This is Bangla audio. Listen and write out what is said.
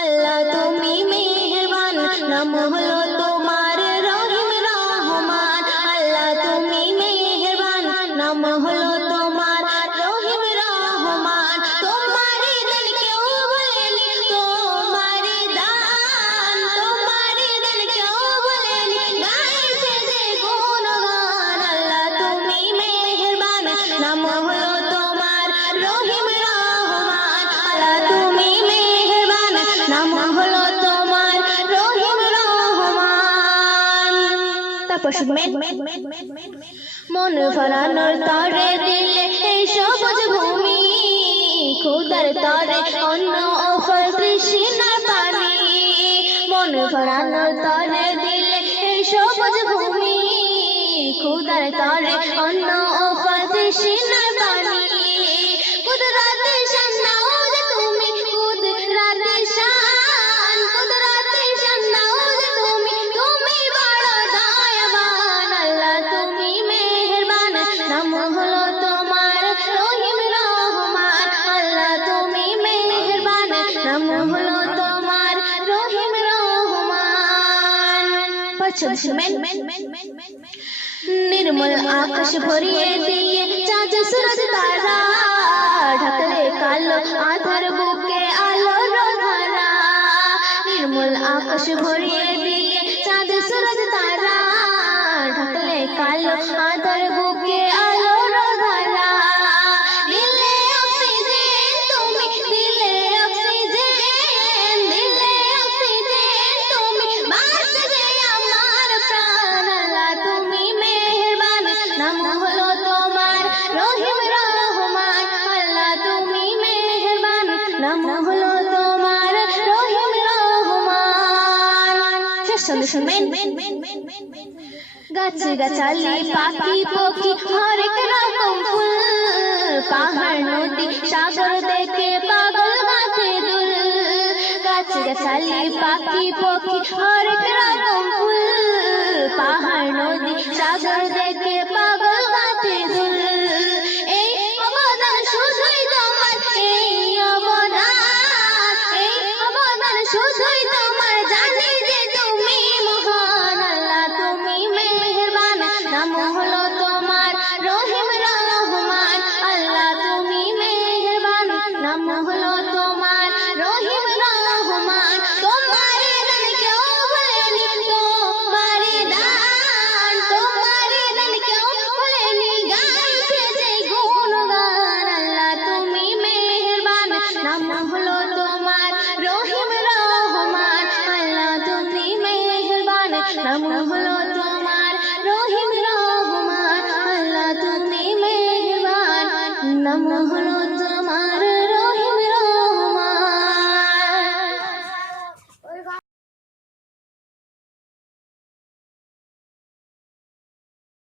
अल्लाह तुम्हें मेहरबान न मोहलो तो পশুমেন মন ফরানোর তরে দিলে এই সবুজ ভূমি। খুদার তরে অন্য ও কৃষ্ণ পানি মন ফরানোর निर्मल आकाश भरिए दिए ढकले काल आधर बुके आलो रोधरा निर्मल आकाश भरिए दिए चाँद सूरज तारा শুনে শুনবেন গাছে গাছালি পাখি পক্ষী হরেক রকম ফুল। পাহাড় নদী সাগর দেখে পাগল মাথে দুল। গাছে গাছালি পাখি পক্ষী হরেক রকম নাম হলো তোমার, রহিম রহমান, আল্লাহ তুমি মেহরবান। নাম হলো তোমার, রহিম রহমান, আল্লাহ তুমি মেহরবান। নাম হলো